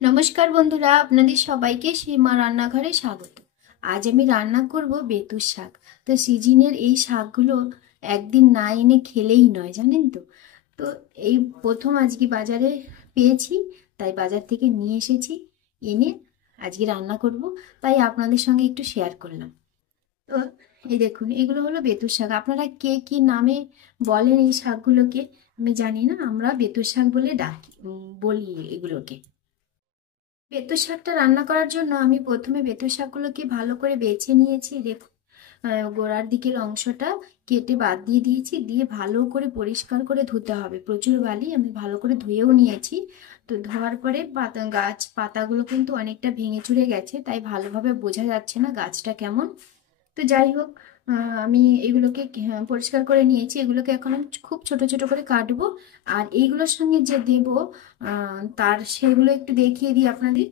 নমস্কার বন্ধুরা, আপনাদের সবাইকে সীমা রান্নাঘরে স্বাগত। আজ আমি রান্না করব বেতুর শাক। তো সিজনের এই শাকগুলো একদিন না এনে খেলেই নয়, জানেন তো। তো এই প্রথম আজকে বাজারে পেয়েছি, তাই বাজার থেকে নিয়ে এসেছি, এনে আজকে রান্না করব। তাই আপনাদের সঙ্গে একটু শেয়ার করলাম। তো এই দেখুন, এগুলো হলো বেতুর শাক। আপনারা কে কি নামে বলেন এই শাকগুলোকে আমি জানি না, আমরা বেতুর শাক বলে ডাকি, বলি এগুলোকে। বেতুর শাকটা রান্না করার জন্য আমি প্রথমে বেতুর শাকগুলোকে ভালো করে বেছে নিয়েছি। দেখুন, গোড়ার দিকের অংশটা কেটে বাদ দিয়ে দিয়েছি, দিয়ে ভালো করে পরিষ্কার করে ধুতে হবে। প্রচুর বালি, আমি ভালো করে ধুয়েও নিয়েছি। তো ধোয়ার পরে পাতাগুলো কিন্তু অনেকটা ভেঙে চুরে গেছে, তাই ভালোভাবে বোঝা যাচ্ছে না গাছটা কেমন। তো যাই হোক, আমি এগুলোকে পরিষ্কার করে নিয়েছি। এগুলোকে এখন আমি খুব ছোট ছোট করে কাটবো। আর এইগুলোর সঙ্গে যে দেবো তার সেগুলো একটু দেখিয়ে দিই আপনাদের।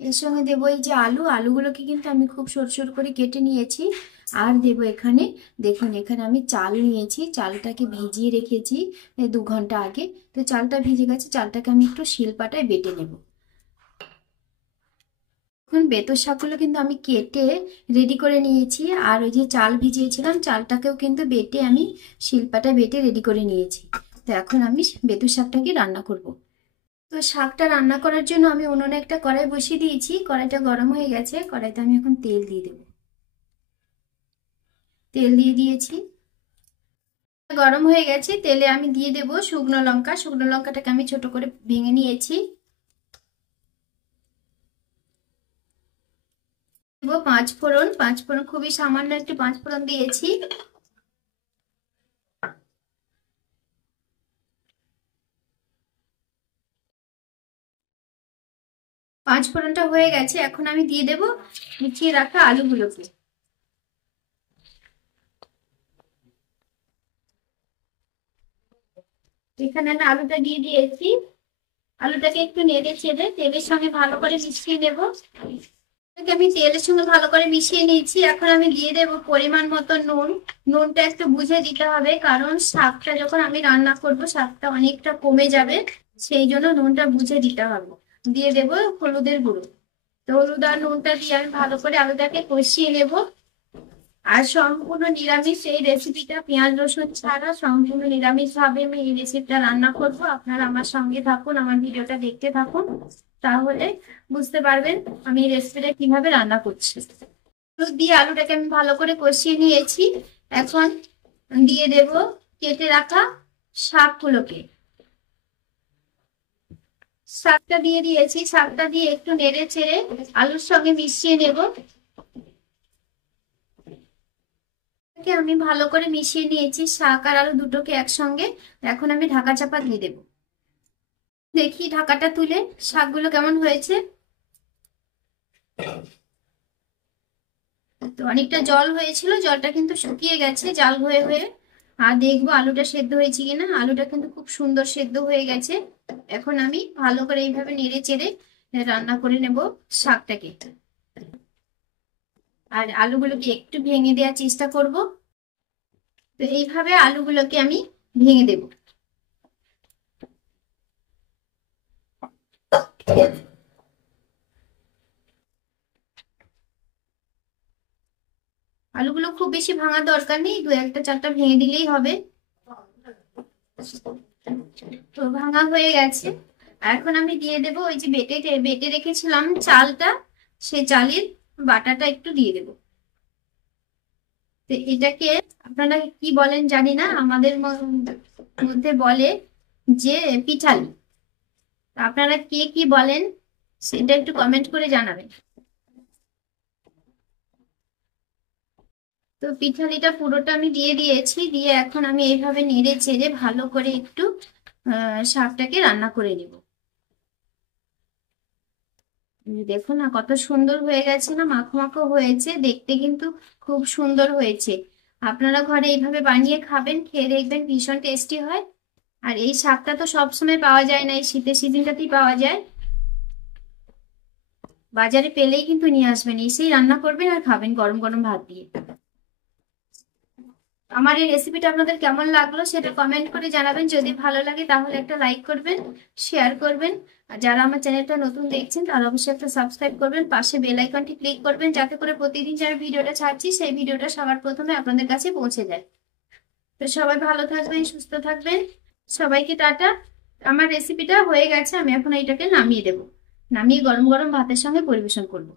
এর সঙ্গে দেবো এই যে আলুগুলোকে কিন্তু আমি খুব সরু সরু করে কেটে নিয়েছি। আর দেবো এখানে, দেখুন এখানে আমি চাল নিয়েছি, চালটাকে ভিজিয়ে রেখেছি 2 ঘন্টা আগে। তো চালটা ভিজে গেছে, চালটাকে আমি একটু শিলপাটায় বেটে নেব। এখন বেতর শাকগুলো কিন্তু আমি কেটে রেডি করে নিয়েছি। আর ওই যে চাল ভিজিয়েছিলাম, চালটাকেও কিন্তু বেটে আমি শিলপাটায় বেটে রেডি করে নিয়েছি। তো এখন আমি বেতুর শাকটাকে রান্না করব। তো শাকটা রান্না করার জন্য আমি উনুনে একটা কড়াই বসিয়ে দিয়েছি। কড়াইটা গরম হয়ে গেছে, কড়াইতে আমি এখন তেল দিয়ে দেবো। তেল দিয়ে দিয়েছি, গরম হয়ে গেছে। তেলে আমি দিয়ে দেবো শুকনো লঙ্কা। শুকনো লঙ্কাটাকে আমি ছোট করে ভেঙে নিয়েছি। দেবো পাঁচ ফোড়ন। পাঁচ ফোড়ন খুবই সামান্য একটু পাঁচ ফোড়ন দিয়েছি। পাঁচ ফোড়নটা হয়ে গেছে, এখন আমি দিয়ে দেবো কুচিয়ে রাখা আলুগুলোকে। এখানে আমি আলুটা দিয়ে দিয়েছি। আলুটাকে একটু নেড়ে চেড়ে তেলের সঙ্গে ভালো করে মিশিয়ে দেবো। আমি তেলের সঙ্গে ভালো করে মিশিয়ে নিয়েছি। এখন আমি দিয়ে দেবো পরিমাণ মতো নুন। নুনটা একটু বুঝে দিতে হবে, কারণ শাকটা যখন আমি রান্না করব শাকটা অনেকটা কমে যাবে, সেই জন্য নুনটা বুঝে দিতে হবে। দিয়ে দেবো হলুদের গুঁড়ো। তো হলুদ আর নুনটা দিয়ে আমি ভালো করে আলুটাকে কষিয়ে নেব। আর সম্পূর্ণ নিরামিষ এই রেসিপিটা, পেঁয়াজ রসুন ছাড়া সম্পূর্ণ নিরামিষ ভাবে আমি এই রেসিপিটা রান্না করব। আপনারা আমার সঙ্গে থাকুন, আমার ভিডিওটা দেখতে থাকুন, তাহলে বুঝতে পারবেন আমি এই রেসিপিটা কিভাবে রান্না করছি। হলুদ দিয়ে আলুটাকে আমি ভালো করে কষিয়ে নিয়েছি। এখন দিয়ে দেব কেটে রাখা শাকগুলোকে। শাকটা দিয়ে দিয়েছি, শাকটা দিয়ে একটু নেড়ে চেড়ে আলুর সঙ্গে মিশিয়ে নেব। আমি ভালো করে মিশিয়ে নিয়েছি শাক আর আলু দুটোকে একসঙ্গে। এখন আমি ঢাকা চাপা দিয়ে দেবো। দেখি ঢাকাটা তুলে শাকগুলো কেমন হয়েছে। তো অনেকটা জল হয়েছিল, জলটা কিন্তু শুকিয়ে গেছে জাল হয়ে হয়ে। আর দেখবো আলুটা সেদ্ধ হয়েছে কিনা। আলুটা কিন্তু খুব সুন্দর সেদ্ধ হয়ে গেছে। এখন আমি ভালো করে এইভাবে নেড়ে চেড়ে রান্না করে নেব শাকটাকে। আর আলুগুলোকে একটু ভেঙে দেওয়ার চেষ্টা করব। তো এইভাবে আলুগুলোকে আমি ভেঙে দেব। আলুগুলো খুব বেশি ভাঙার দরকার নেই, দু একটা চারটা ভেঙে দিলেই হবে। তো ভাঙা হয়ে গেছে। এখন আমি দিয়ে দেবো ওই যে বেটে বেটে রেখেছিলাম চালটা, সেই চালের বাটাটা একটু দিয়ে দেবো। তো এটাকে আপনারা কি বলেন জানি না, আমাদের মধ্যে বলে যে পিঠালি। আপনারা কে কি বলেন সেটা একটু কমেন্ট করে জানাবেন। তো পিঠালিটা পুরোটা আমি দিয়ে দিয়েছি, দিয়ে এখন আমি এইভাবে নেড়ে চেড়ে ভালো করে একটু শাকটাকে রান্না করে নেব। দেখুন না কত সুন্দর হয়ে গেছে না, মাখো মাখো হয়েছে দেখতে, কিন্তু খুব সুন্দর হয়েছে। আপনারা ঘরে এইভাবে বানিয়ে খাবেন, খেয়ে দেখবেন ভীষণ টেস্টি হয়। আর এই শাকটা তো সবসময় পাওয়া যায় না, এই শীতের সিজনটাতেই পাওয়া যায়। বাজারে পেলেই কিন্তু নিয়ে আসবেন, এসেই রান্না করবেন আর খাবেন গরম গরম ভাত দিয়ে। আমার এই রেসিপিটা আপনাদের কেমন লাগলো সেটা কমেন্ট করে জানাবেন। যদি ভালো লাগে তাহলে একটা লাইক করবেন, শেয়ার করবেন। আর যারা আমার চ্যানেলটা নতুন দেখছেন তারা অবশ্যই একটা সাবস্ক্রাইব করবেন, পাশে বেল আইকনটি ক্লিক করবেন, যাতে করে প্রতিদিন যারা ভিডিওটা ছাড়ছি সেই ভিডিওটা সবার প্রথমে আপনাদের কাছে পৌঁছে যায়। তো সবাই ভালো থাকবেন, সুস্থ থাকবেন, সবাইকে টাটা। আমার রেসিপিটা হয়ে গেছে, আমি এখন এইটাকে নামিয়ে দেবো, নামিয়ে গরম গরম ভাতের সঙ্গে পরিবেশন করবো।